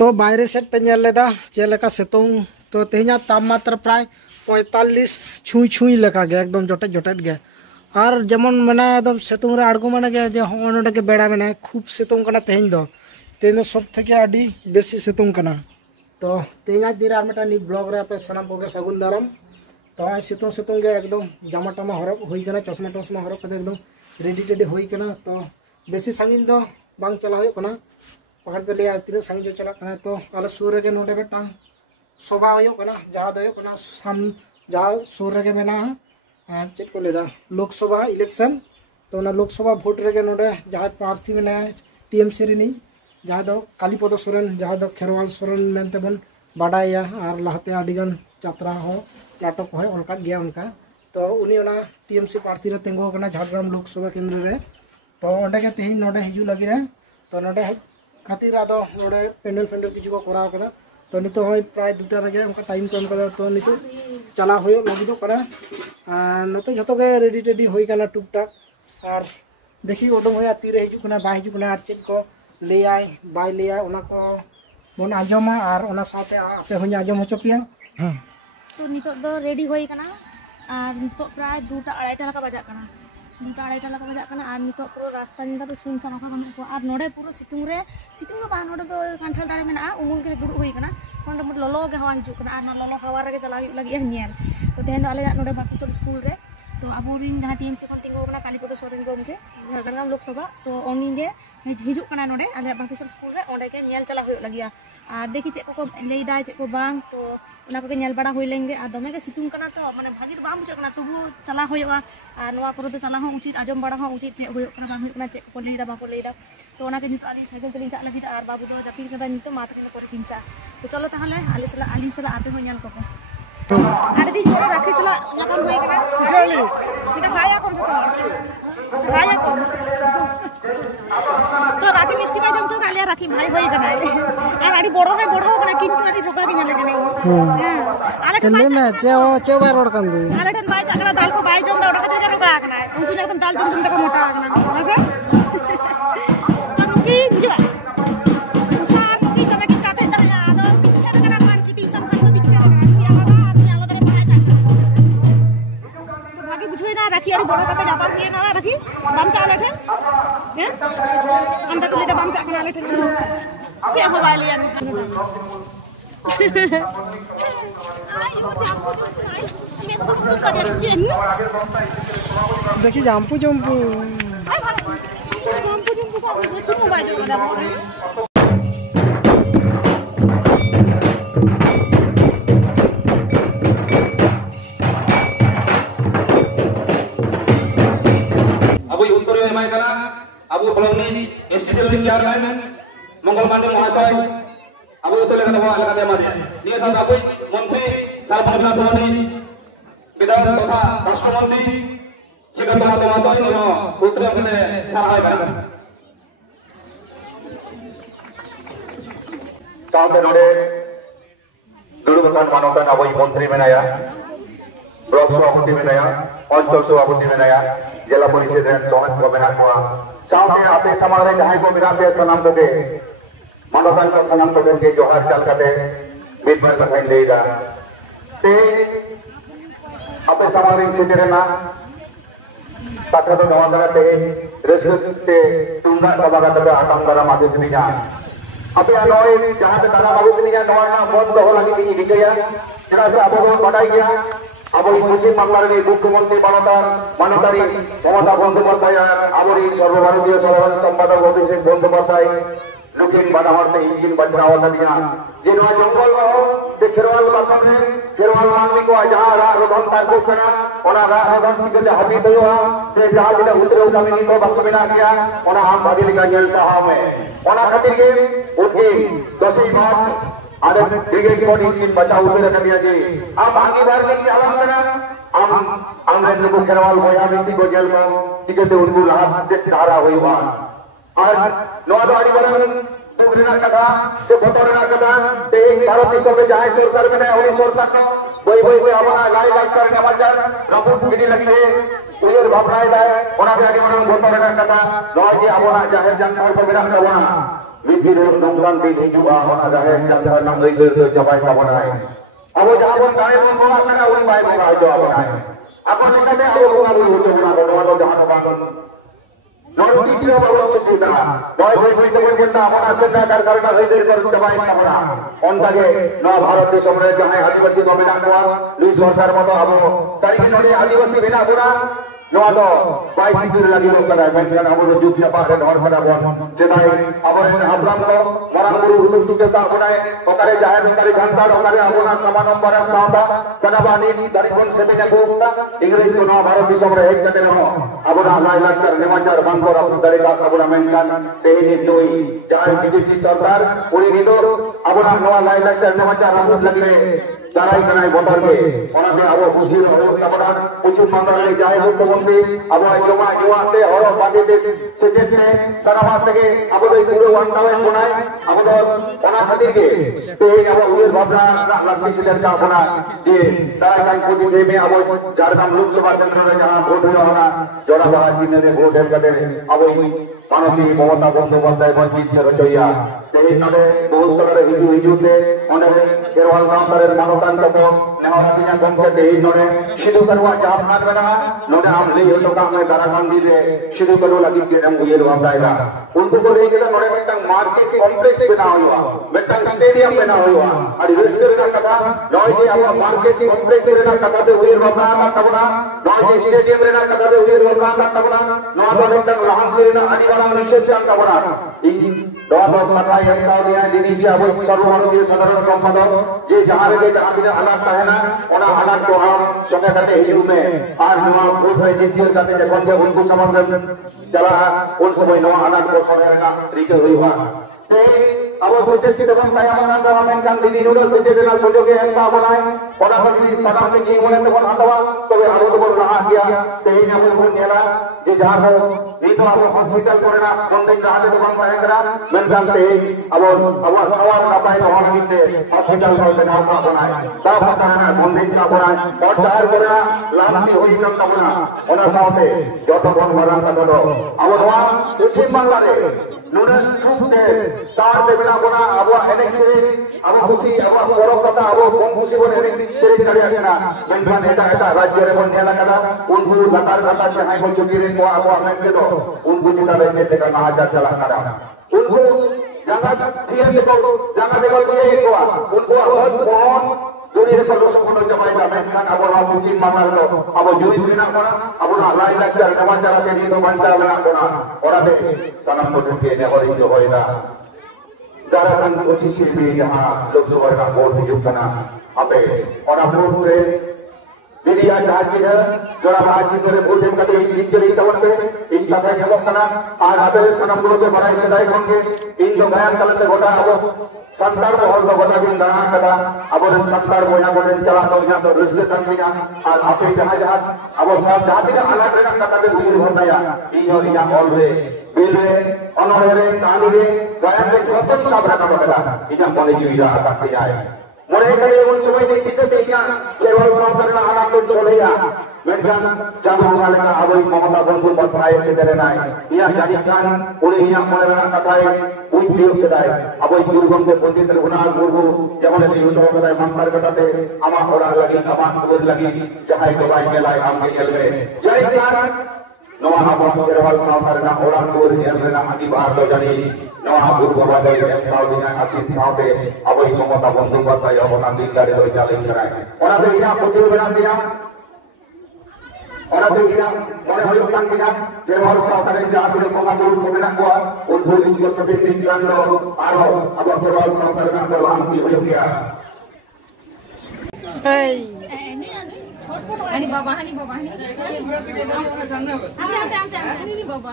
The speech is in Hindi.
तो बाहरे सेट पे नल लेदा चेलेका सितुंग तो तेहना तापमात्रा प्राय 45 छुई छुई लेका गे एकदम जोटेट जोटेट गे और जेमन मना एकदम सितुंग रे आड़गो माने गे जे होनोडे के बेड़ा मेना खूब सितुंग कना तेहन दो सब थेके आडी बेसी सितुंग कना तो तेहना दिन आर मेटा नि ब्लॉग रे पे सनाम कोगे सगुन दाराम तो सितुंग सितुंग गे एकदम जामा टामा हरप होई कना चश्मा टश्मा हरप कते एकदम रेडी टेडी होई कना तो बेसी सांगिन दो बांग चला होय कना पहाड़ पे लिया तीन संग जो चला कना तो आले सूर के नोडे बेटा सभा होयो कना जहां दयो कना हम जहां सूर के मेना चेक को लेदा लोकसभा इलेक्शन तो ना लोकसभा वोट रे नोडे जहां प्रार्थी मेना टीएमसी रिनी जहां दो कालीपद सोरेन जहां दो खेरवाल सोरेन मेनते बन बाडाया और लहते आडिगन यात्रा हो नाटक हो उनका गया उनका तो उनी ओना टीएमसी प्रार्थी रे तेंगो कना झारग्राम लोकसभा केंद्र रे तो ओंडे के तेही नोडे हिजू लगी रे तो नोडे खातिर आदो नोडे पेंडल पेंडल किछु को कराव करा तो नितो होय प्राय दुटा रगे उनका टाइम कम करा तो नितो चला होय लगिदो करा नते जतो के रेडी टेडी होय कना टुकटा और देखि ओडम होय तीरे हिजु कना बाय हिजु कना आर चेक को लेआय बाय लेआय ओना को बोन आजमा और ओना साथे आपे होय आजम होचो पिया तो नितो दो रेडी होय कना और नितो प्राय 2:30 लका बजा कना 2:30 लका बजा कना और नितो पुरो रास्ता निदा तो सुनसान का बनु को और नोडे पुरो सितुंग बा नोडे तो कांठल दारे मेना उमुल के दुड़ होई कना नोडे मत ललो के हवा हिजु कना और ललो हवा रे चला लगी नेल तो तेन आले नोडे बाकीसोर स्कूल रे तो अब जहाँ टीएमसी को तिंगो कना कालीपद सोरेन गोमके झारग्राम लोकसभा तो उनगे हिजु कना नोडे आले बाकीसोर स्कूल रे ओंडे के नेल चला होय लगिया और देखि चे को लेदा चे को बांग तो ओना को नेल बड़ा होय लेंगे और दमे के सितुंग कना तो माने भागी बाम बुझ कना तबु चला होयवा और नवा करे तो चला हो उचित आजम बड़ा हो उचित चे होय कना बांग होय कना चे को लेदा बाको लेदा तो ओना के नित आली साइकिल तलिन चा लगी और बाबू दो जापी कदा नित मात के करे किंचा तो चलो ताहले आली सला आते हो नेल को आडे दिन पूरा राखी सला नापम होय कना खुशाली इता खाया कम जतो खाया कम तो राखी मिष्टी भाई जमचो कालिया राखी भाई होय कना और आडी बड़ो कना किंतु आडी रोगा के नेले कना आले ले में चे बाय रोड कंदी आले ठन बाय चाकना दाल को बाय जम दा ओडा खातिर का रोगा कना उनको एकदम दाल जम तक मोटा कना मसे तो नुकी जो उसार नुकी तबे की काते दहया आदो पिछे कना मान की ट्यूशन खान को पिछे कना राखी आड़ी बड़ो कते जापार पिए ना राखी बाम चाले ठे हैं अंदा तुले दे बाम चाकना ले ठे चे हो बाली आनी देखि जाम्पू जम्पू का सुनो बाजो बदा अब block station chairman Mangal Pandey महाशय अब उतले कथा अलग मारे निये साथ अब मंत्री सालपना सभापति विधायक तथा राष्ट्र मंत्री शिखर महाशय नो उतरे कते सराहाय कर साथे नोडे दुर्गतन मानवतन अब मंत्री मेनाया ब्लॉक सभापति मेनाया अंचल सभापति मेनाया जिला परिषद समेत को मेना को सामने आपे समाज रे जहां को मेरा पे सलाम तो के मानवतान को सलाम तो के जोहार चाल करते बीच में कथा लेगा ते आपे समाज रे सिtere ना कथा तो नवा करते रेसते तुंगा सभा का आतंक करा मादे दुनिया आपे नोय जहां ते दाना बाबू दुनिया नवा ना बंद हो लगी की दिखया जरा से आपो को पढ़ाई गया अब पश्चिम बांगलार मुख्यमंत्री मानतारी ममता बंदोपाध्याय आबरी सर्वभारतीय सभापति सम्पादक अभिषेक बंदोपाध्याय लुकिन बानाहरते इंजिन बजरावत दिया जे नवा जंगल से खेरवाल बाखन रे खेरवाल मानवी को जहां रा रोधन ताको कना ओना रा रोधन के हाबी दयो से जहां जिला उतरे उकामिनी को बाक बिना गया ओना हम भागी लिखा गेल साहब में ओना खातिर के उठे 10 मार्च आदे ब्रिगेड को इंजिन बचाव उतरे रखिया जी आप आगे बार के आलम करा हम लोग को खेरवाल होया मिसी को जेल में टिकट उनको लाभ से धारा हुई बा और नवादारी वाला सुख रेना कथा से बतर रेना कथा तेज भारत दिसम रे जहां सरकार में उनी सरकार को बई बई बई आबना लाई लाक्चर नेमाजार रपुट गिडी लगे उयर भावनाय दाय ओना के आगे मन बतर रेना कथा नय जे आबना जाहेर जानकार को मेना तबना विधि रे नंगरान दे हिजुआ ओना जाहेर जानकार नाम लई दे जबाय तबनाय अब जहां बन दाय बन बोला कना उन बाय बोला जो आबनाय अपन लेकाते अब बोला बोल हो जोना बोला जहां बागन नोटिस रे बाबा सचिता बय बय बय तबन जेंता आबना सेना कारखाना हईदेर कर दबाय तबना ओनतागे न भारत दिसम रे जहां आदिवासी को मेना को लुई सरकार मतो अब सारी नोडे आदिवासी मेना बोला नोआ दो बाई सिजुर लगी लो कदा मेनखान अब दो जुग छपा रे हर हर बन सेदाई अबरेन हाबराम को मरांग गुरु हुलुम तुकेता बनाए ओकारे जाहेर ओकारे घंटार ओकारे आबना समान नंबर सावता सनाबानी दारिकोन सेबेना गोता इंग्रेज को न भारत दिसम रे हेक कते न आबना लाई लाक्चर नेमाजार बांगोर अब दारे का आबना मेनखान तेनी दोई जहां बीजेपी सरकार उनी निदो आबना नोआ लाई लाक्चर नेमाजार रामुत लगे दाराई कनाई बतर के ओनाते अब खुशी हो तबना उच्च मंडल रे जाय मुख्यमंत्री अब जमा युवाते हर बादीते सेजेते सनामात के अब दो पुरो वांतावे बनाय अब दो ओना खातिर के ते अब उयर भावना लगती से का बना जे दाराई काई कोटी से में अब झारखंड लोकसभा क्षेत्र में जहां वोट हुआ होना जोराबाद जिले में वोट है कदे अब मानसी ममता बंदोपाध्याय वंचित रचैया तेज नडे बहुत तरह हिजुते ओने केरवाल गांव मानवतान को नेहतिया गमके तेज नडे सिधु करवा जाफनार बना नडे हम ले तो का में दारागांधी रे सिधु करवा लगी के हम उयर वादायला उनको को ले गेला नडे मिटंग मार्केट कॉम्प्लेक्स बना हुआ मिटंग स्टेडियम बना हुआ और रेस्टर का कथा नय जे अब मार्केट कॉम्प्लेक्स रे ना कथा दे उयर वादा तबना नय जे स्टेडियम रे ना कथा दे उयर वादा तबना नय दो मिटंग लहान रे ना आदि निश्चय तबना इन दो कथा एकटाও दिया जिनिस अब सर्वभारतीय साधारण सम्पादक जे जहां रे जहां बिना हालात तहना ओना हालात को हम संगे करते हिजू में और नवा भूत है जितियर करते जखन के उनको समझ चला उन समय नवा हालात को संगे रखना रिके हुई हुआ ते अब सोचे कि तबन तायामन गवर्नमेंट का दीदी नुडो सोचे देना सोचो के हम का बनाए ओना बदली सदा के की बोले तबन हटवा तबे आरो तो रहा किया ते इन अब को नेला जे जहां हो नी तो अब हॉस्पिटल कोरेना बंदिंग रहा तो बन पाएगा मेनकान ते अब सवाल ना पाए तो हम किते हॉस्पिटल को बनाओ का बनाए ता पता ना बंदिंग का बनाए और दार कोरेना लांती होई कम का बना ओना साथे जतो बन मरण का दो अब नवा पश्चिम बांग्ला रे नुडल छुपते सार दे बिना बना अब एनेक से अब खुशी अब परब कथा अब कम खुशी बन एनेक तेरे करिया केना मेनकान एटा राज्य रे बन नेला कदा उनको लतार कथा जहां को चुकी रे को अब हमें के दो उनको जिता ले के का महाजार चला करा उनको जगह दिए को जगह देखो ये को उनको बहुत बहुत जुड़ी रे प्रदर्शन को जमाइदा मेनकान अब पश्चिम बांग्ला रो अब जुड़ी बिना बना अब लाई लाक्चर नवाचार के जीतो बंचा बना बना ओराते सनम को के ने हरि जो होइदा दारागंज कोशिश में जहां लोकसभा का वोट नियुक्त करना अपे और वोट रे दिदिया जहाजी है जोरा बाजी करे वोट देम कते इन के तवन पे इन कथा ये करना और अपे सनम को के बड़ाई सदाई होंगे इन जो बयान करते गोटा अब संतार मोहल को बता दिन दाना कदा अब संतार बोया बोले चला तो यहां तो रिश्ते तक दिया और अपे जहां जहां अब सब जाति का अलग अलग कथा के भूल भरनाया इन और यहां ऑल रे बिल रे अनोरे रे कहानी रे गायन के खतम साबरा का बता इजा बोले की विदा करते जाए मोरे करे उन समय दे किते देया केवल सरकार ना हालात तो चलेया मेनकान जादू वाले का अबई ममता बंधु पथाय से देले नाय या जानी खान उनी या मोरे ना कथाय उई दियो केदाय अबई दुर्गम से पंडित रघुनाथ मुर्मू जमने दी उतो कदाय मंतर कथाते आमा ओरा लगी कमान कुर लगी जहां दवाई मेलाय हम के जल में जय खान नवा आबा केरवाल सावतर ना ओरा कुर हेल ना आदि बार तो जानी नवा गुरु बाबा दे एमताव दिना आशीष सावते अबई ममता बंधु पथाय ओना दिन दारे दो चालिन कराय ओना दे या पुत्र बना दिया और अभी क्या बड़े बड़े उठान किया केवल सावधानी जाती है कोमा गुरु को बिना हुआ उन भूल को सभी निकाल लो आरो अब केवल सावधानी का काम की हो गया हनी बाबा हनी बाबा हनी बाबा